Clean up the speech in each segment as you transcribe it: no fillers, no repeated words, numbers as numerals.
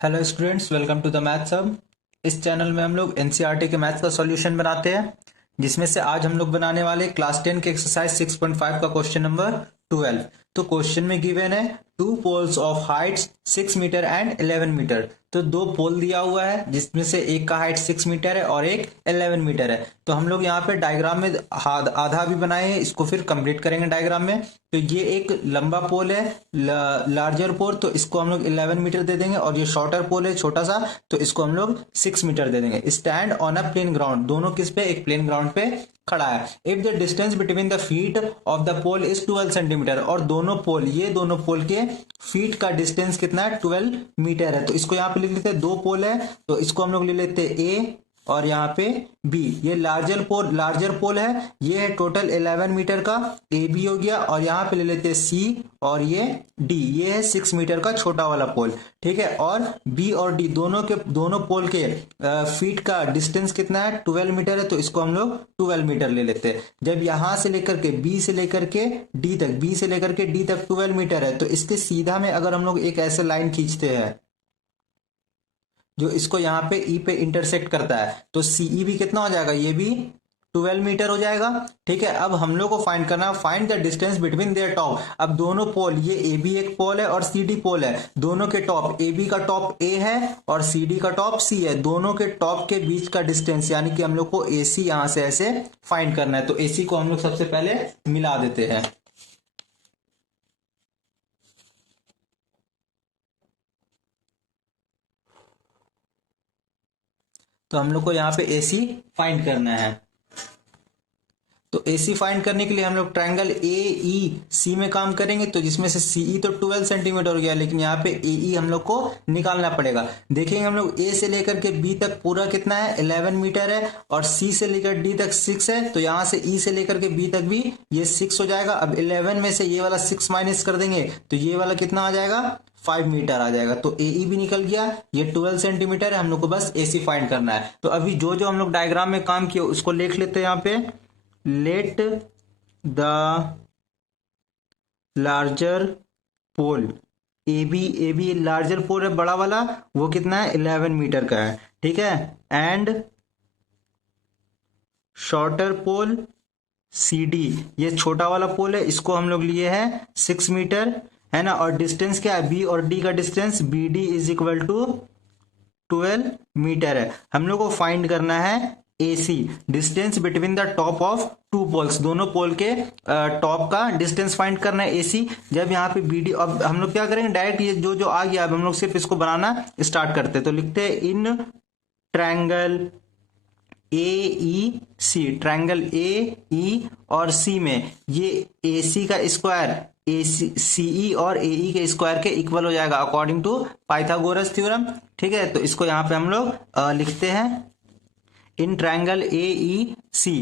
Hello students, welcome to the maths hub. इस channel में हम लोग एनसीईआरटी के मैथ्स का सॉल्यूशन बनाते हैं, जिसमें से आज हम लोग बनाने वाले क्लास 10 के एक्सरसाइज 6.5 का क्वेश्चन नंबर 12। तो क्वेश्चन में गिवन है two poles of heights 6 metre and 11 metre. तो दो पोल दिया हुआ है, जिसमें से एक का हाइट 6 मीटर है और एक 11 मीटर है। तो हम लोग यहाँ पे डायग्राम में आधा भी बनाए हैं, इसको फिर कंप्लीट करेंगे डायग्राम में। तो ये एक लंबा पोल है, लार्जर पोल, तो इसको हम लोग 11 मीटर दे देंगे, और ये शॉर्टर पोल है छोटा सा, तो इसको हम लोग 6 मीटर दे देंगे। Stand on a plain ground, दोनों किस पे, एक प्लेन ग्राउंड पे खड़ा है। If the distance between the feet of the pole is 12 centimetre, और दोनों पोल के फीट का डिस्टेंस कितना है, 12 मीटर है। तो इसको यहाँ पे लिख लेते हैं, दो पोल है तो इसको हम लोग ले लेते हैं ए, और यहाँ पे बी। ये लार्जर पोल है, ये है टोटल 11 मीटर का, ए बी हो गया। और यहाँ पे ले लेते हैं सी, और ये डी, ये है 6 मीटर का छोटा वाला पोल। ठीक है, और बी और डी दोनों पोल के फीट का डिस्टेंस कितना है, 12 मीटर है, तो इसको हम लोग 12 मीटर ले लेते हैं। जब यहां से लेकर के बी से लेकर के डी तक 12 मीटर है, तो इसके सीधा में अगर हम लोग एक ऐसे लाइन खींचते हैं जो इसको यहाँ पे ई पे इंटरसेक्ट करता है, तो सीई भी कितना हो जाएगा, ये भी 12 मीटर हो जाएगा। ठीक है, अब हम लोग को फाइंड करना है, find the distance between their top. अब दोनों पोल, ये ए बी एक पोल है और सी डी पोल है, दोनों के टॉप, ए बी का टॉप ए है और सी डी का टॉप सी है, दोनों के टॉप के बीच का डिस्टेंस, यानी कि हम लोग को ए सी यहां से ऐसे फाइंड करना है। तो ए सी को हम लोग सबसे पहले मिला देते हैं। तो हम लोग को यहाँ पे ए सी फाइंड करना है। तो एसी फाइंड करने के लिए हम लोग ट्रायंगल ए ई सी में काम करेंगे। तो जिसमें से सीई तो 12 सेंटीमीटर हो गया, लेकिन यहाँ पे ए ई हम लोग को निकालना पड़ेगा। देखेंगे हम लोग ए से लेकर के बी तक पूरा कितना है, 11 मीटर है, और सी से लेकर डी तक 6 है। तो यहाँ से ई से लेकर के बी तक भी ये 6 हो जाएगा। अब 11 में से ये वाला 6 माइनस कर देंगे, तो ये वाला कितना आ जाएगा, 5 मीटर आ जाएगा। तो ए ई भी निकल गया, ये 12 सेंटीमीटर है, हम लोग को बस ए सी फाइंड करना है। तो अभी जो जो हम लोग डायग्राम में काम किया उसको लिख लेते हैं यहाँ पे। Let the larger pole, A B larger pole है बड़ा वाला, वो कितना है, 11 मीटर का है। ठीक है, and shorter pole C D, ये छोटा वाला पोल है, इसको हम लोग लिए हैं 6 मीटर, है ना। और डिस्टेंस क्या है, बी और डी का distance, B D is equal to 12 metre है। हम लोग को फाइंड करना है AC, distance between the top of two poles, दोनों पोल के टॉप का डिस्टेंस फाइंड करना है AC। जब यहाँ पे BD, अब हम लोग क्या करेंगे, डायरेक्ट ये जो जो आ गया, अब हम लोग सिर्फ इसको बनाना स्टार्ट करते हैं। तो लिखते हैं इन ट्रायंगल ट्रायंगल ए ई और सी में ये AC का स्क्वायर सीई और AE के स्क्वायर के इक्वल हो जाएगा अकॉर्डिंग टू पाइथागोरस थ्योरम। ठीक है, तो इसको यहाँ पे हम लोग लिखते हैं in triangle AEC,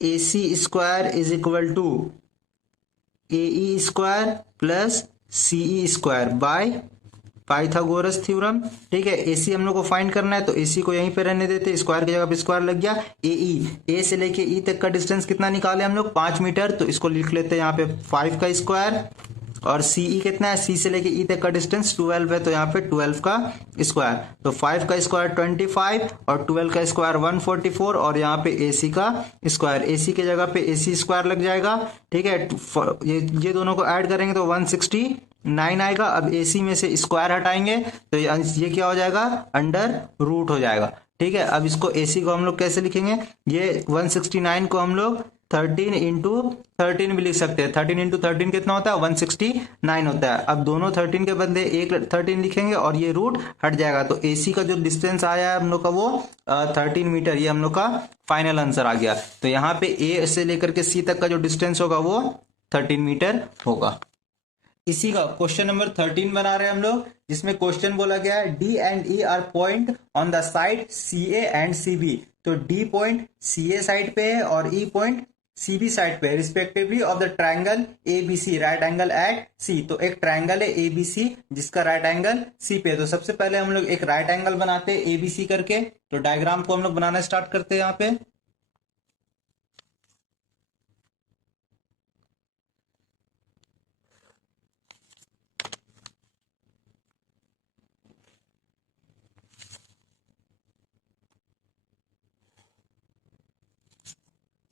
AC square is equal to AE square plus CE square by Pythagoras theorem. ठीक है, एसी हम लोग को फाइंड करना है, तो एसी को यहीं पे रहने देते, स्क्वायर की जगह पे स्क्वायर लग गया। ए से लेके ई तक का डिस्टेंस कितना निकाले हम लोग, 5 मीटर, तो इसको लिख लेते हैं यहाँ पे 5 का स्क्वायर। और सीई कितना है, सी से लेके ई तक का डिस्टेंस 12 है, तो यहाँ पे 12 का स्क्वायर। तो 5 का स्क्वायर 25 और 12 का स्क्वायर 144, और यहाँ पे एसी का स्क्वायर, एसी की जगह पे एसी स्क्वायर लग जाएगा। ठीक है, ये दोनों को ऐड करेंगे तो 169 आएगा। अब एसी में से स्क्वायर हटाएंगे तो ये क्या हो जाएगा, अंडर रूट हो जाएगा। ठीक है, अब इसको एसी को हम लोग कैसे लिखेंगे, ये 169 को हम लोग 13 इंटू 13 भी लिख सकते हैं। 13 इंटू 13 कितना होता है, 169 होता है। अब दोनों 13 के बदले एक 13 लिखेंगे और ये रूट हट जाएगा। तो एसी का जो डिस्टेंस आया है हम लोग का, वो 13 मीटर, ये हम लोग का फाइनल आंसर आ गया। तो यहाँ पे ए से लेकर के सी तक का जो डिस्टेंस होगा वो 13 मीटर होगा। इसी का क्वेश्चन नंबर 13 बना रहे हैं हम लोग, जिसमें क्वेश्चन बोला गया है D and E are point on the side C A and C B. तो D point C A side पे है और E point C B side पे है, respectively of the triangle A B C, right angle at C. तो एक triangle है A B सी जिसका राइट एंगल सी पे है। तो सबसे पहले हम लोग एक राइट एंगल बनाते हैं ए बी सी करके। तो डायग्राम को हम लोग बनाना स्टार्ट करते हैं यहाँ पे।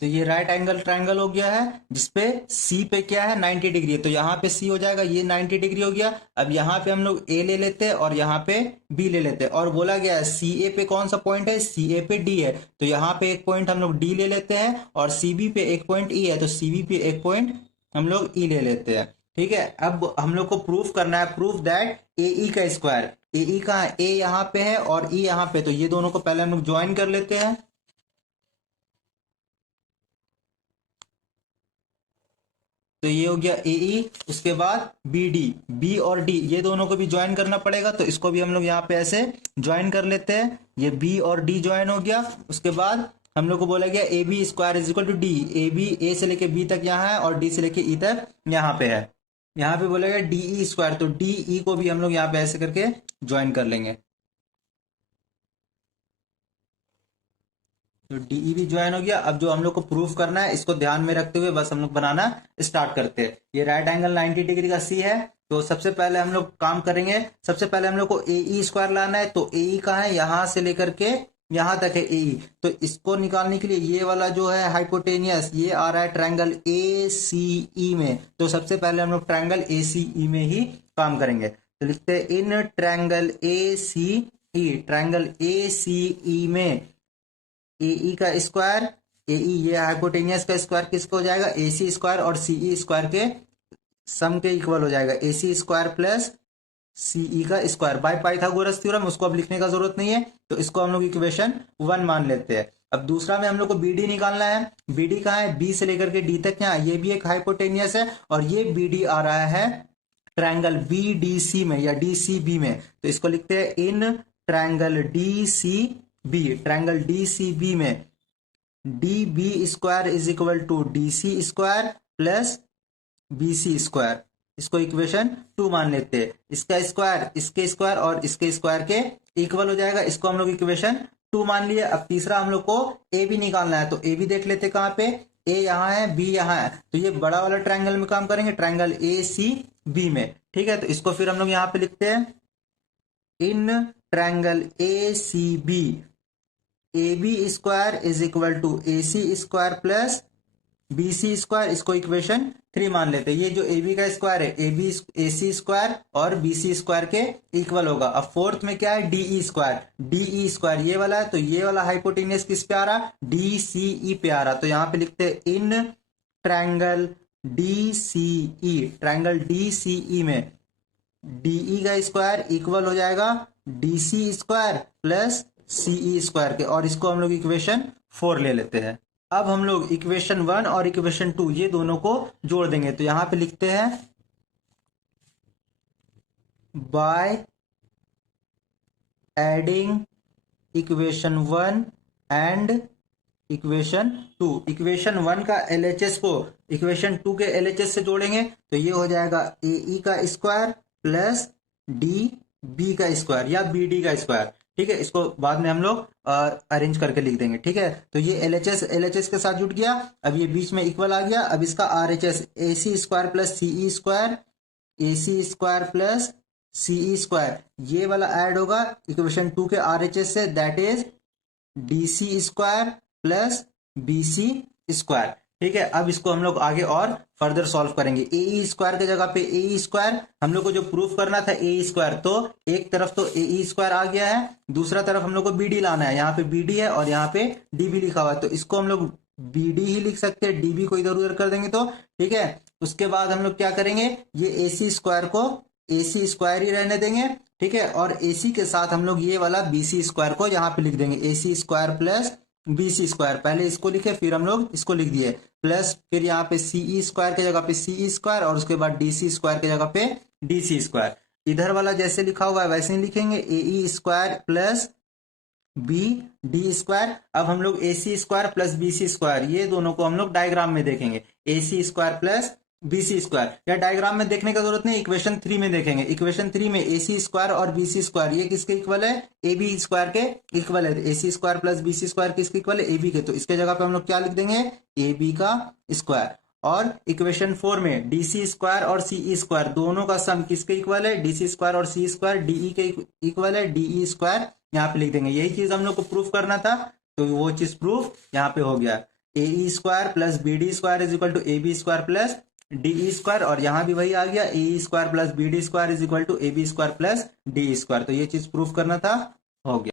तो ये राइट एंगल ट्रायंगल हो गया है जिसपे सी पे क्या है 90 डिग्री है, तो यहाँ पे सी हो जाएगा, ये 90 डिग्री हो गया। अब यहाँ पे हम लोग ए ले लेते हैं और यहाँ पे बी ले लेते हैं, और बोला गया है सी ए पे कौन सा पॉइंट है, सी ए पे डी है, तो यहाँ पे एक पॉइंट हम लोग डी ले लेते हैं, और सी बी पे एक पॉइंट ई है, तो सी बी पे एक पॉइंट हम लोग ई ले लेते हैं। ठीक है, अब हम लोग को प्रूफ करना है, प्रूफ दैट ए ई का स्क्वायर, ए ई कहाँ है, ए यहाँ पे है और ई यहाँ पे, तो ये दोनों को पहले हम लोग ज्वाइन कर लेते हैं। तो ये हो गया ए ई, उसके बाद बी डी, बी और डी ये दोनों को भी ज्वाइन करना पड़ेगा, तो इसको भी हम लोग यहाँ पे ऐसे ज्वाइन कर लेते हैं। ये बी और डी ज्वाइन हो गया, उसके बाद हम लोग को बोला गया A B square is equal to D, A B A से लेके बी तक यहाँ है और डी से लेके ई तक यहाँ पे है। यहाँ पे बोला गया डी ई स्क्वायर, तो डी ई को भी हम लोग यहाँ पे ऐसे करके ज्वाइन कर लेंगे। तो डीई भी ज्वाइन हो गया। अब जो हम लोग को प्रूफ करना है इसको ध्यान में रखते हुए बस हम लोग बनाना स्टार्ट करते हैं। ये राइट एंगल 90 डिग्री का सी है, तो सबसे पहले हम लोग काम करेंगे, सबसे पहले हम लोग को ए ई स्क्वायर लाना है। तो ए ई कहाँ है, यहां से लेकर के यहां तक है ए ई, तो इसको निकालने के लिए ये वाला जो है हाइपोटेनियस ये आ रहा है ट्रायंगल ए सी ई में, तो सबसे पहले हम लोग ट्रायंगल ए सी ई में ही काम करेंगे। तो लिखते हैं in triangle A C E, triangle A C E में ए ई का स्क्वायर, ए ई ये हाइपोटेनियस का स्क्वायर किसका हो जाएगा, ए सी स्क्वायर और सी ई स्क्वायर के सम के इक्वल हो जाएगा, ए सी स्क्वायर प्लस सी ई का स्क्वायर बाय पाइथागोरस थ्योरम। उसको अब लिखने का जरूरत नहीं है, तो इसको हम लोग इक्वेशन 1 मान लेते हैं। अब दूसरा में हम लोग को बी डी निकालना है। बी डी कहाँ है, बी से लेकर के डी तक यहाँ, ये भी एक हाइपोटेनियस है और ये बी डी आ रहा है ट्रायंगल बी डी सी में या डी सी बी में, तो इसको लिखते हैं in triangle D C B, triangle D C B में D B square is equal to D C square plus B C square, इसको इक्वेशन 2 मान लेते हैं। इसका स्क्वायर इसके स्क्वायर और इसके स्क्वायर के इक्वल हो जाएगा, इसको हम लोग इक्वेशन 2 मान लिए। अब तीसरा हम लोग को ए बी निकालना है, तो ए बी देख लेते कहाँ पे, ए यहाँ है बी यहाँ है, तो ये बड़ा वाला ट्रायंगल में काम करेंगे, ट्रायंगल ए सी बी में। ठीक है, तो इसको फिर हम लोग यहाँ पे लिखते हैं in triangle A C B A B square is equal to A C square plus B C square, इसको इक्वेशन 3 मान लेते हैं। ये जो ए बी का स्क्वायर है A B A C square और बी सी स्क्वायर के इक्वल होगा। अब फोर्थ में क्या है, D E square, D E square ये वाला है, तो ये वाला हाइपोटेनियस किस पे आ रहा, डी सी ई पे आ रहा, तो यहाँ पे लिखते हैं in triangle D C E, triangle D C E में डीई का स्क्वायर इक्वल हो जाएगा D C square plus CE square के, और इसको हम लोग इक्वेशन 4 ले लेते हैं। अब हम लोग इक्वेशन 1 और इक्वेशन 2 ये दोनों को जोड़ देंगे, तो यहां पे लिखते हैं by adding equation 1 and equation 2, equation 1 का एलएचएस को इक्वेशन 2 के एलएचएस से जोड़ेंगे, तो ये हो जाएगा ए ई का स्क्वायर प्लस डी बी का स्क्वायर या बी डी का स्क्वायर। ठीक है, इसको बाद में हम लोग अरेंज करके लिख देंगे। ठीक है, तो ये एलएचएस के साथ जुड़ गया, अब ये बीच में इक्वल आ गया। अब इसका RHS A C square plus CE square, A C square plus CE square ये वाला ऐड होगा इक्वेशन 2 के आरएचएस से, that is D C square plus B C square. ठीक है, अब इसको हम लोग आगे और फर्दर सॉल्व करेंगे। ए ई स्क्वायर के जगह पे ए ई स्क्वायर, हम लोग को जो प्रूफ करना था ए ई स्क्वायर, तो एक तरफ तो ए ई स्क्वायर आ गया है, दूसरा तरफ हम लोग को बी डी लाना है। यहाँ पे बी डी है और यहाँ पे डी बी लिखा हुआ है, तो इसको हम लोग बी डी ही लिख सकते हैं, डी बी को इधर उधर कर देंगे तो। ठीक है, उसके बाद हम लोग क्या करेंगे, ये ए सी स्क्वायर को ए सी स्क्वायर ही रहने देंगे। ठीक है, और ए सी के साथ हम लोग ये वाला बी सी स्क्वायर को यहाँ पे लिख देंगे, A C square plus B C square, पहले इसको लिखे फिर हम लोग इसको लिख दिए, प्लस फिर यहाँ पे सीई स्क्वायर के जगह पे सीई स्क्वायर और उसके बाद डी सी स्क्वायर के जगह पे डी सी स्क्वायर। इधर वाला जैसे लिखा हुआ है वैसे ही लिखेंगे, A E square plus B D square. अब हम लोग A C square plus B C square ये दोनों को हम लोग डायग्राम में देखेंगे, A C square plus B C square, या डायग्राम में देखने का जरूरत नहीं, इक्वेशन 3 में देखेंगे। इक्वेशन 3 में ए सी स्क्वायर और बी सी स्क्वायर ये किसके इक्वल है, ए बी स्क्वायर के इक्वल है। A C square plus B C square किसके इक्वल है, ए बी के, तो इसके जगह पे हम लोग क्या लिख देंगे, ए बी का स्क्वायर। और इक्वेशन 4 में डी सी स्क्वायर और सीई स्क्वायर दोनों का सम किसके इक्वल है, डी सी स्क्वायर और सी स्क्वायर डीई के इक्वल है, डीई स्क्वायर यहाँ पे लिख देंगे। यही चीज हम लोग को प्रूफ करना था, तो वो चीज प्रूफ यहाँ पे हो गया। A square plus B D square is equal to A B square plus D square, और यहां भी वही आ गया A square plus B D square is equal to A B square plus D square. तो ये चीज प्रूफ करना था, हो गया।